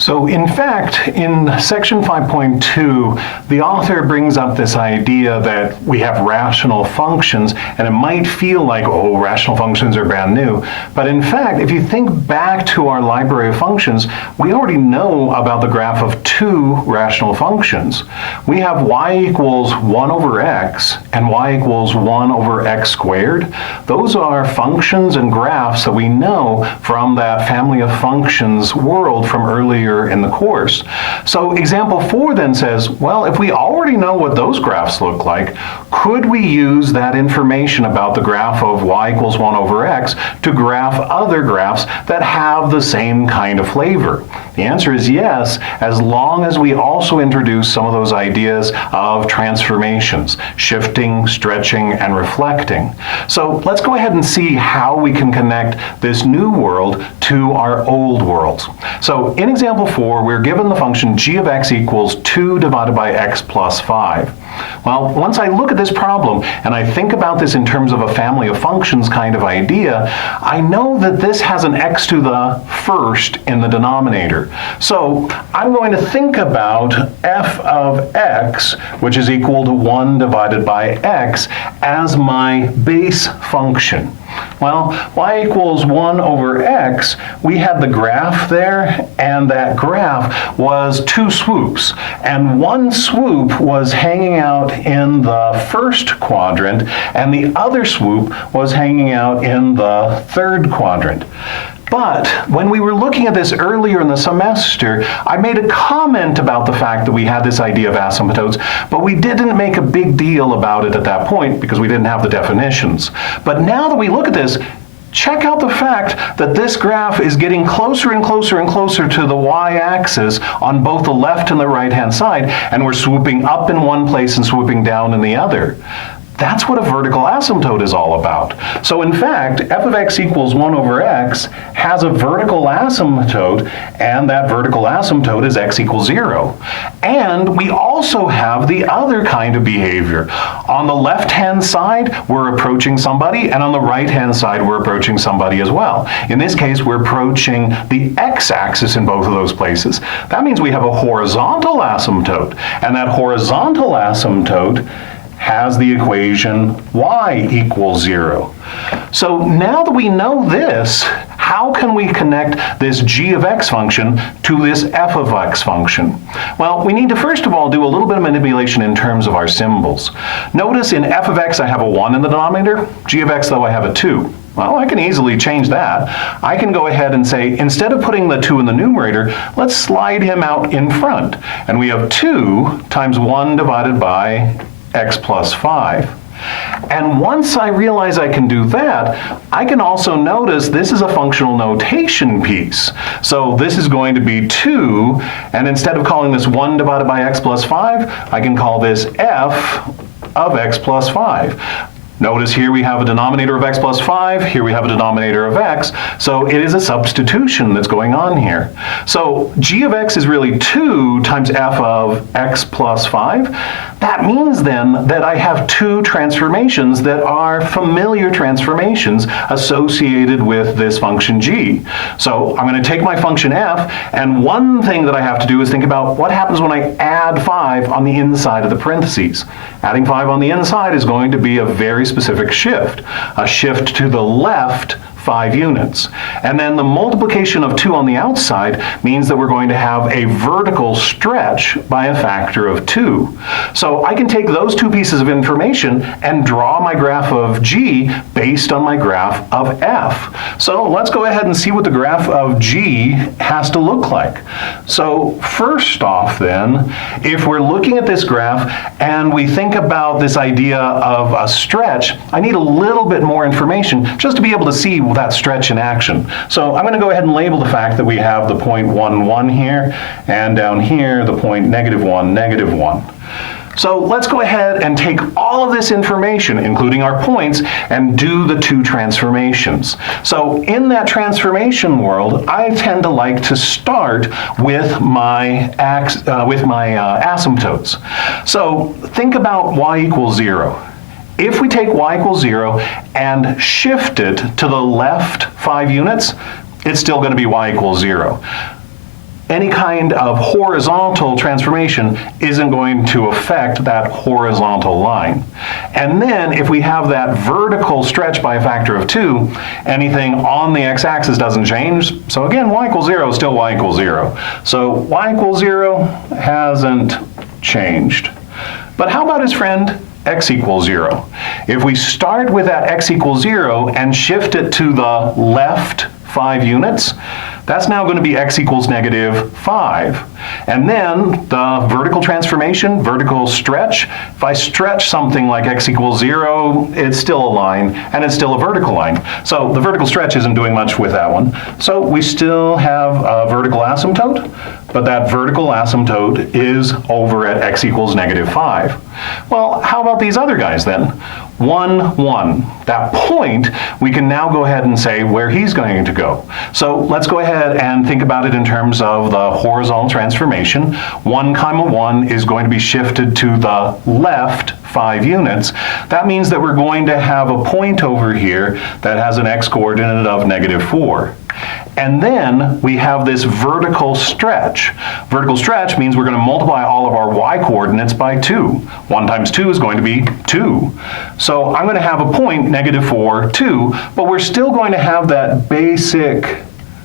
So in fact, in section 5.2, the author brings up this idea that we have rational functions, and it might feel like, oh, rational functions are brand new. But in fact, if you think back to our library of functions, we already know about the graph of two rational functions. We have y equals 1 over x and y equals 1 over x squared. Those are functions and graphs that we know from that family of functions world from earlier in the course. So example 4 then says, well, if we already know what those graphs look like, could we use that information about the graph of y equals 1 over x to graph other graphs that have the same kind of flavor? The answer is yes, as long as we also introduce some of those ideas of transformations, shifting, stretching, and reflecting. So let's go ahead and see how we can connect this new world to our old worlds. So in example 4, we're given the function g of x equals 2 divided by x plus 5. Well, once I look at this problem and I think about this in terms of a family of functions kind of idea, I know that this has an x to the first in the denominator. So I'm going to think about f of x, which is equal to 1 divided by x, as my base function. Well, y equals 1 over x, we had the graph there, and that graph was two swoops. And one swoop was hanging out in the first quadrant, and the other swoop was hanging out in the third quadrant. But when we were looking at this earlier in the semester, I made a comment about the fact that we had this idea of asymptotes, but we didn't make a big deal about it at that point because we didn't have the definitions. But now that we look at this, check out the fact that this graph is getting closer and closer and closer to the y-axis on both the left and the right-hand side, and we're swooping up in one place and swooping down in the other. That's what a vertical asymptote is all about. So in fact, f of x equals 1 over x has a vertical asymptote, and that vertical asymptote is x equals 0. And we also have the other kind of behavior. On the left-hand side, we're approaching somebody, and on the right-hand side, we're approaching somebody as well. In this case, we're approaching the x-axis in both of those places. That means we have a horizontal asymptote, and that horizontal asymptote has the equation y equals 0. So now that we know this, how can we connect this g of x function to this f of x function? Well, we need to first of all do a little bit of manipulation in terms of our symbols. Notice in f of x I have a 1 in the denominator, g of x though I have a 2. Well, I can easily change that. I can go ahead and say, instead of putting the 2 in the numerator, let's slide him out in front. And we have 2 times 1 divided by x plus 5. And once I realize I can do that, I can also notice this is a functional notation piece. So this is going to be 2, and instead of calling this 1 divided by x plus 5, I can call this f of x plus 5. Notice here we have a denominator of x plus 5, here we have a denominator of x, so it is a substitution that's going on here. So g of x is really 2 times f of x plus 5. That means then that I have two transformations that are familiar transformations associated with this function g. So I'm going to take my function f, and one thing that I have to do is think about what happens when I add 5 on the inside of the parentheses. Adding 5 on the inside is going to be a very specific shift, a shift to the left 5 units. And then the multiplication of 2 on the outside means that we're going to have a vertical stretch by a factor of 2. So I can take those two pieces of information and draw my graph of g based on my graph of f. So let's go ahead and see what the graph of g has to look like. So first off then, if we're looking at this graph and we think about this idea of a stretch, I need a little bit more information just to be able to see that stretch in action. So I'm going to go ahead and label the fact that we have the point 1, 1 here, and down here the point -1, -1. So let's go ahead and take all of this information, including our points, and do the two transformations. So in that transformation world, I tend to like to start with my asymptotes. So think about y equals 0. If we take y equals 0 and shift it to the left 5 units, it's still going to be y equals 0. any kind of horizontal transformation isn't going to affect that horizontal line. And then if we have that vertical stretch by a factor of 2, anything on the x-axis doesn't change. So again, y equals 0 is still y equals 0. So y equals 0 hasn't changed. But how about his friend x equals 0? If we start with that x equals 0 and shift it to the left 5 units, that's now going to be x equals negative 5. And then the vertical transformation, vertical stretch, if I stretch something like x equals 0, it's still a line, and it's still a vertical line. So the vertical stretch isn't doing much with that one. So we still have a vertical asymptote, but that vertical asymptote is over at x equals negative 5. Well, how about these other guys then? 1, 1. That point, we can now go ahead and say where he's going to go. So let's go ahead and think about it in terms of the horizontal transformation. 1, 1 is going to be shifted to the left 5 units. That means that we're going to have a point over here that has an x-coordinate of negative 4. And then we have this vertical stretch. Vertical stretch means we're going to multiply all of our y-coordinates by 2. 1 times 2 is going to be 2. So I'm going to have a point, negative 4, 2, but we're still going to have that basic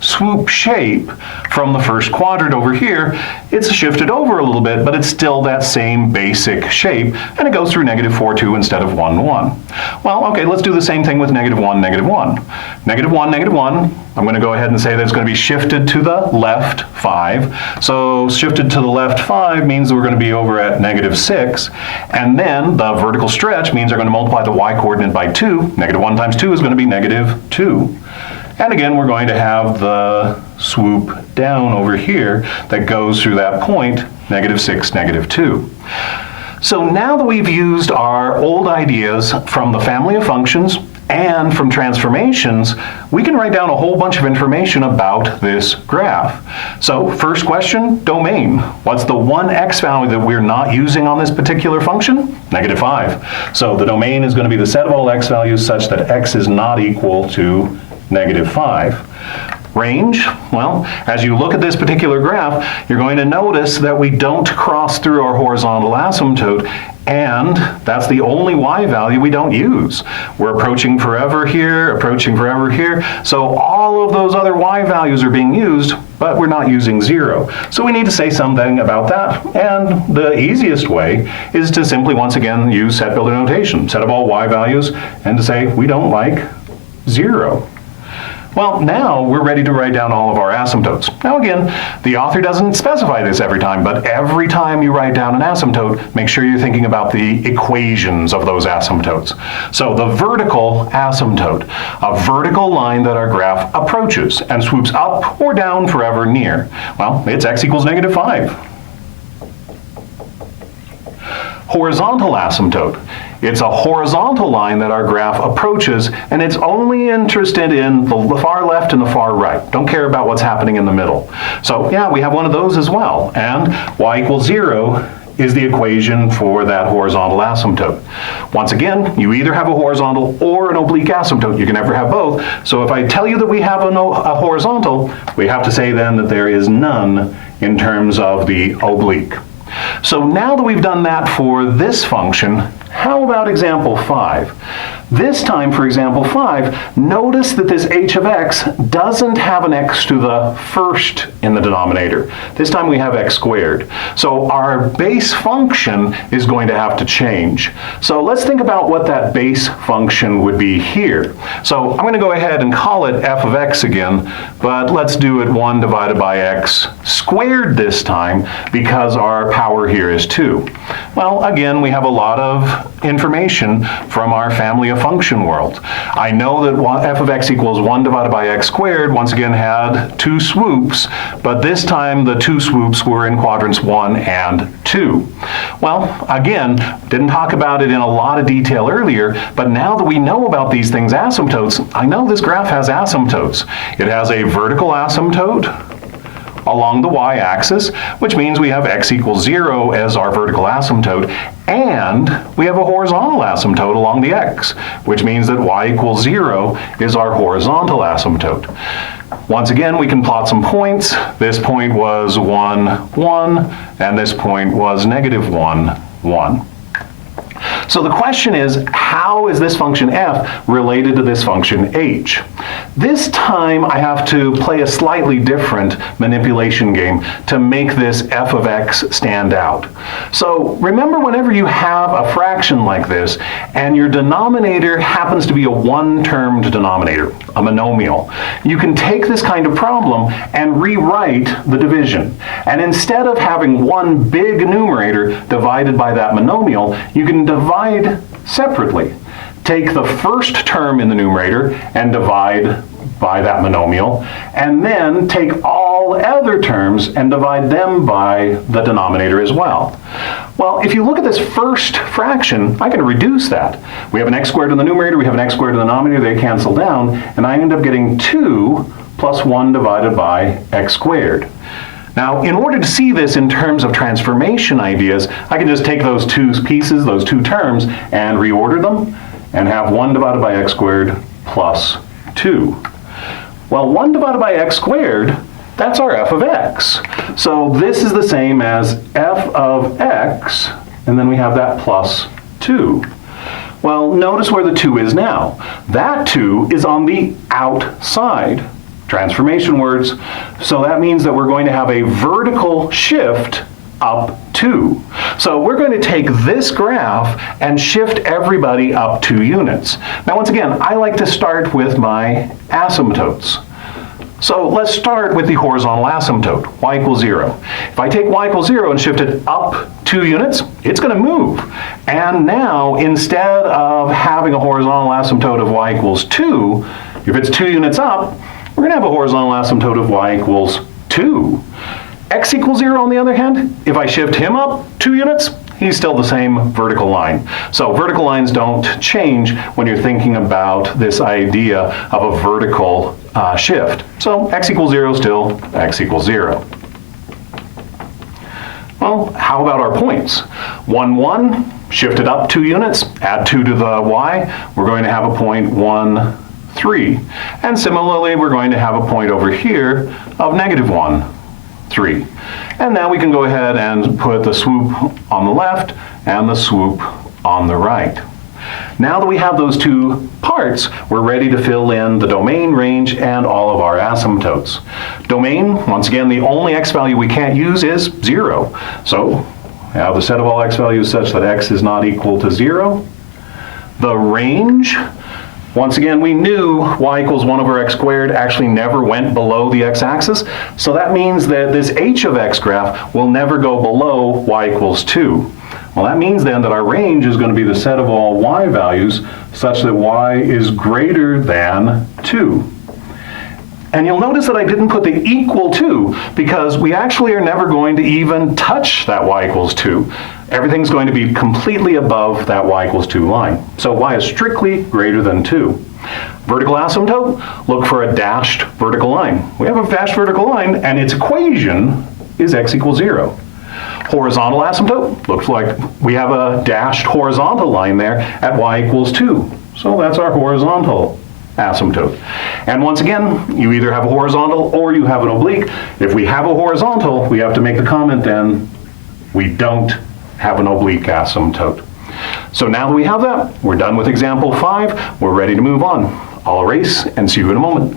swoop shape from the first quadrant over here. It's shifted over a little bit, but it's still that same basic shape, and it goes through negative 4, 2 instead of 1, 1. Well, okay, let's do the same thing with negative 1, negative 1. Negative 1, negative 1, I'm going to go ahead and say that it's going to be shifted to the left 5. So shifted to the left 5 means that we're going to be over at negative 6, and then the vertical stretch means they're going to multiply the y-coordinate by 2. Negative 1 times 2 is going to be negative 2. And again, we're going to have the swoop down over here that goes through that point, negative 6, negative 2. So now that we've used our old ideas from the family of functions and from transformations, we can write down a whole bunch of information about this graph. So first question, domain. What's the one x value that we're not using on this particular function? Negative 5. So the domain is going to be the set of all x values such that x is not equal to negative 5. Range, well, as you look at this particular graph, you're going to notice that we don't cross through our horizontal asymptote, and that's the only y value we don't use. We're approaching forever here, approaching forever here, so all of those other y values are being used, but we're not using 0. So we need to say something about that, and the easiest way is to simply once again use set builder notation, set of all y values, and to say we don't like 0. Well, now we're ready to write down all of our asymptotes. Now again, the author doesn't specify this every time, but every time you write down an asymptote, make sure you're thinking about the equations of those asymptotes. So the vertical asymptote, a vertical line that our graph approaches and swoops up or down forever near. Well, it's x equals negative 5. Horizontal asymptote. It's a horizontal line that our graph approaches, and it's only interested in the far left and the far right. Don't care about what's happening in the middle. So yeah, we have one of those as well. And y equals 0 is the equation for that horizontal asymptote. Once again, you either have a horizontal or an oblique asymptote. You can never have both. So if I tell you that we have a horizontal, we have to say then that there is none in terms of the oblique. So now that we've done that for this function, how about example 5? This time for example 5, notice that this h of x doesn't have an x to the first in the denominator. This time we have x squared. So our base function is going to have to change. So let's think about what that base function would be here. So I'm going to go ahead and call it f of x again, but let's do it 1 divided by x squared this time because our power here is 2. Well, again, we have a lot of information from our family of function world. I know that f of x equals 1 divided by x squared once again had 2 swoops, but this time the 2 swoops were in quadrants 1 and 2. Well, again, didn't talk about it in a lot of detail earlier, but now that we know about these things asymptotes, I know this graph has asymptotes. It has a vertical asymptote along the y-axis, which means we have x equals 0 as our vertical asymptote, and we have a horizontal asymptote along the x, which means that y equals 0 is our horizontal asymptote. Once again, we can plot some points. This point was 1, 1, and this point was negative 1, 1. So the question is, how is this function f related to this function h? This time I have to play a slightly different manipulation game to make this f of x stand out. So remember, whenever you have a fraction like this and your denominator happens to be a one-termed denominator, a monomial, you can take this kind of problem and rewrite the division. And instead of having one big numerator divided by that monomial, you can divide separately. Take the first term in the numerator and divide by that monomial, and then take all other terms and divide them by the denominator as well. Well, if you look at this first fraction, I can reduce that. We have an x squared in the numerator, we have an x squared in the denominator, they cancel down, and I end up getting 2 plus 1 divided by x squared. Now, in order to see this in terms of transformation ideas, I can just take those two pieces, those two terms, and reorder them, and have 1 divided by x squared plus 2. Well, 1 divided by x squared, that's our f of x. So this is the same as f of x, and then we have that plus 2. Well, notice where the 2 is now. That 2 is on the outside. Transformation words. So that means that we're going to have a vertical shift up 2. So we're going to take this graph and shift everybody up 2 units. Now, once again, I like to start with my asymptotes. So let's start with the horizontal asymptote, y equals 0. If I take y equals 0 and shift it up 2 units, it's going to move. And now, instead of having a horizontal asymptote of y equals 2, if it's 2 units up, we're going to have a horizontal asymptote of y equals 2. X equals 0, on the other hand, if I shift him up 2 units, he's still the same vertical line. So vertical lines don't change when you're thinking about this idea of a vertical shift. So x equals 0, still x equals 0. Well, how about our points? 1, 1, shifted up 2 units, add 2 to the y, we're going to have a point 1, 3. And similarly, we're going to have a point over here of negative 1, 3. And now we can go ahead and put the swoop on the left and the swoop on the right. Now that we have those two parts, we're ready to fill in the domain, range, and all of our asymptotes. Domain, once again, the only x value we can't use is 0. So we have the set of all x values such that x is not equal to 0. The range, once again, we knew y equals 1 over x squared actually never went below the x-axis, so that means that this h of x graph will never go below y equals 2. Well, that means then that our range is going to be the set of all y values such that y is greater than 2. And you'll notice that I didn't put the equal to, because we actually are never going to even touch that y equals 2. Everything's going to be completely above that y equals 2 line. So y is strictly greater than 2. Vertical asymptote, look for a dashed vertical line. We have a dashed vertical line, and its equation is x equals 0. Horizontal asymptote, looks like we have a dashed horizontal line there at y equals 2. So that's our horizontal asymptote. And once again, you either have a horizontal or you have an oblique. If we have a horizontal, we have to make the comment then, we don't have an oblique asymptote. So now that we have that, we're done with example 5. We're ready to move on. I'll erase and see you in a moment.